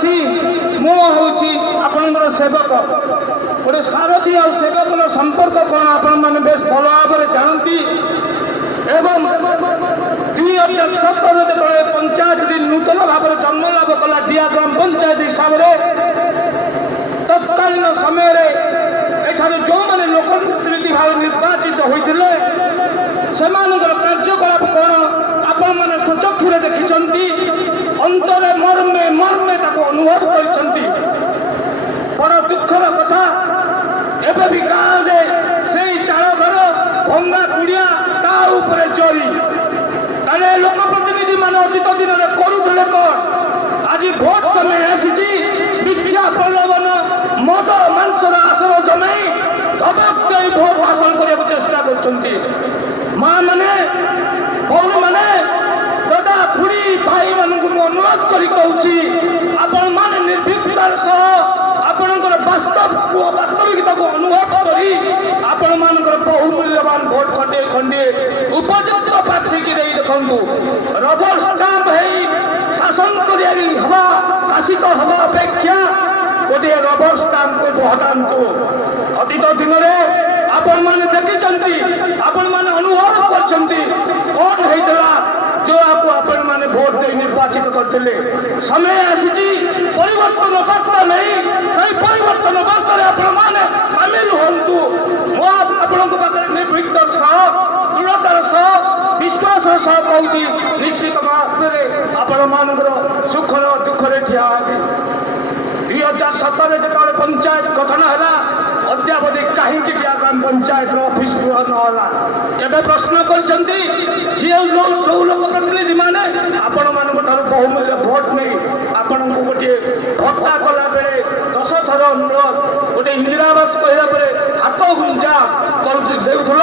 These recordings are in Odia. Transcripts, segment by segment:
ସାରଥୀ ମୁଁ ହେଉଛି ଆପଣଙ୍କର ସେବକ। ଗୋଟେ ସାରଥୀ ଆଉ ସେବକର ସମ୍ପର୍କ କ'ଣ ଆପଣମାନେ ବେଶ ଭଲ ଭାବରେ ଜାଣନ୍ତି। ଏବଂ 2017 ଯେତେବେଳେ ପଞ୍ଚାୟତଟି ନୂତନ ଭାବରେ ଜନ୍ମ ଲାଭ କଲା ଦିଆ ଗ୍ରାମ ପଞ୍ଚାୟତ ହିସାବରେ, ତତ୍କାଳୀନ ସମୟରେ ଏଠାରେ ଯେଉଁମାନେ ଲୋକପ୍ରତିନିଧି ଭାବେ ନିର୍ବାଚିତ ହୋଇଥିଲେ ସେମାନଙ୍କର କାର୍ଯ୍ୟକଳାପ କ'ଣ ଆପଣମାନେ ସ୍ୱଚକ୍ଷୁରେ ଦେଖିଛନ୍ତି, ଅନ୍ତରରେ ମର୍ମେ ମର୍ମେ ତାକୁ ଅନୁଭବ କରିଛନ୍ତି। ବଡ଼ ଦୁଃଖର କଥା, ଏବେ ବି ଗାଁରେ ସେଇ ଚାଳ ଘର ଭଙ୍ଗା କୁଡ଼ିଆ ତା ଉପରେ ଜରି। ତାହେଲେ ଲୋକପ୍ରତିନିଧି ମାନେ ଅତୀତ ଦିନରେ କରୁଥିଲେ କ'ଣ? ଆଜି ଭୋଟ ସମୟ ଆସିଛି, ମିଥ୍ୟା ପ୍ରଲୋଭନ ମଦ ମାଂସର ଆସନ ଜମାଇ ଧମକ ଦେଇ ଭୋଟ ହାସଲ କରିବାକୁ ଚେଷ୍ଟା କରୁଛନ୍ତି। ମା ମାନେ, ଭଉଣୀମାନେ, ଦାଦା ଖୁଡ଼ି ଭାଇମାନଙ୍କୁ ମୁଁ ଅନୁରୋଧ କରି କହୁଛି, ଆପଣମାନେ ନିର୍ଭୀକତାର ସହ ଆପଣଙ୍କର ବାସ୍ତବିକତାକୁ ଅନୁଭବ କରି ଆପଣମାନଙ୍କର ବହୁମୂଲ୍ୟବାନ ଭୋଟ ଖଣ୍ଡିଏ ଖଣ୍ଡିଏ ଉପଯୁକ୍ତ ପ୍ରାର୍ଥୀକି ଦେଇ ଦେଖନ୍ତୁ। ରବର ଷ୍ଟାମ୍ପ ହେଇ ଶାସନ କରିବାକୁ ହେବା, ଶାସିତ ହେବା ଅପେକ୍ଷା ଗୋଟିଏ ରବର ଷ୍ଟାମ୍ପକୁ ହଟାନ୍ତୁ। ଅତୀତ ଦିନରେ ଆପଣମାନେ ଦେଖିଛନ୍ତି, ଆପଣମାନେ ଅନୁଭବ କରିଛନ୍ତି କ'ଣ ହେଇଥିଲା ଯାହାକୁ ଆପଣମାନେ ଭୋଟ ଦେଇ ନିର୍ବାଚିତ କରିଥିଲେ। ସମୟ ଆସିଛି ପରିବର୍ତ୍ତନ ବାର୍ତ୍ତା ନେଇ ସେଇ ପରିବର୍ତ୍ତନ ବାର୍ତ୍ତାରେ ଆପଣମାନେ ସାମିଲ ହୁଅନ୍ତୁ। ମୁଁ ଆପଣଙ୍କ ପାଖରେ ନିର୍ଭୀକତାର ସହ, ଦୃଢ଼ତାର ସହ, ବିଶ୍ୱାସର ସହ କହୁଛି, ନିଶ୍ଚିତ ଭାବରେ ଆପଣମାନଙ୍କର ସୁଖର ଦୁଃଖରେ ଠିଆ ହେବି। 2017 ଯେତେବେଳେ ପଞ୍ଚାୟତ ଗଠନ ହେଲା, ଅଦ୍ୟାବଧି କାହିଁକି ଗ୍ରାମ ପଞ୍ଚାୟତର ଅଫିସ ଗୃହ ନହେଲା? କେବେ ପ୍ରଶ୍ନ କରିଛନ୍ତି? ଯିଏ ଯୋଉ ଲୋକପ୍ରତିନିଧି ମାନେ ଆପଣମାନଙ୍କ ଠାରୁ ବହୁମୂଲ୍ୟ ଭୋଟ ନେଇ ଆପଣଙ୍କୁ ଗୋଟିଏ ଭତ୍ତା କଲା ବେଳେ 10 ଥର ଅନୁରୋଧ, ଗୋଟେ ଇନ୍ଦିରା ଆବାସ କହିଲା ପରେ ହାତ ଗୁଞ୍ଜା ଦେଉଥିଲ,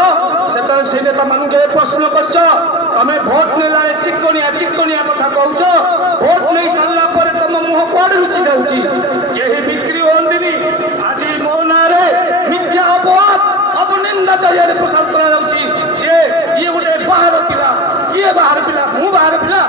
ସେତେବେଳେ ସେଇ ନେତାମାନଙ୍କୁ କେବେ ପ୍ରଶ୍ନ କରିଛ? ତମେ ଭୋଟ ନେଲା ଚିକଣିଆ ଚିକଣିଆ କଥା କହୁଛ, ଭୋଟ ନେଇ ସାରିଲା ପରେ ତମ ମୁହଁ କୁଆଡେ ଲୁଚି ଯାଉଛି? କେହି ବିକ୍ରି ହୁଅନ୍ତିନି। ଆଜି ମୋ ନାଁରେ ମିଥ୍ୟା ଅପବାଦ, ଅପନିନ୍ଦା ଚାରିଆଡ଼େ ପ୍ରସାର କରାଯାଉଛି ଯେ ଇଏ ଗୋଟେ ବାହାର ପିଲା। କିଏ ବାହାର ପିଲା? ମୁଁ ବାହାର ପିଲା?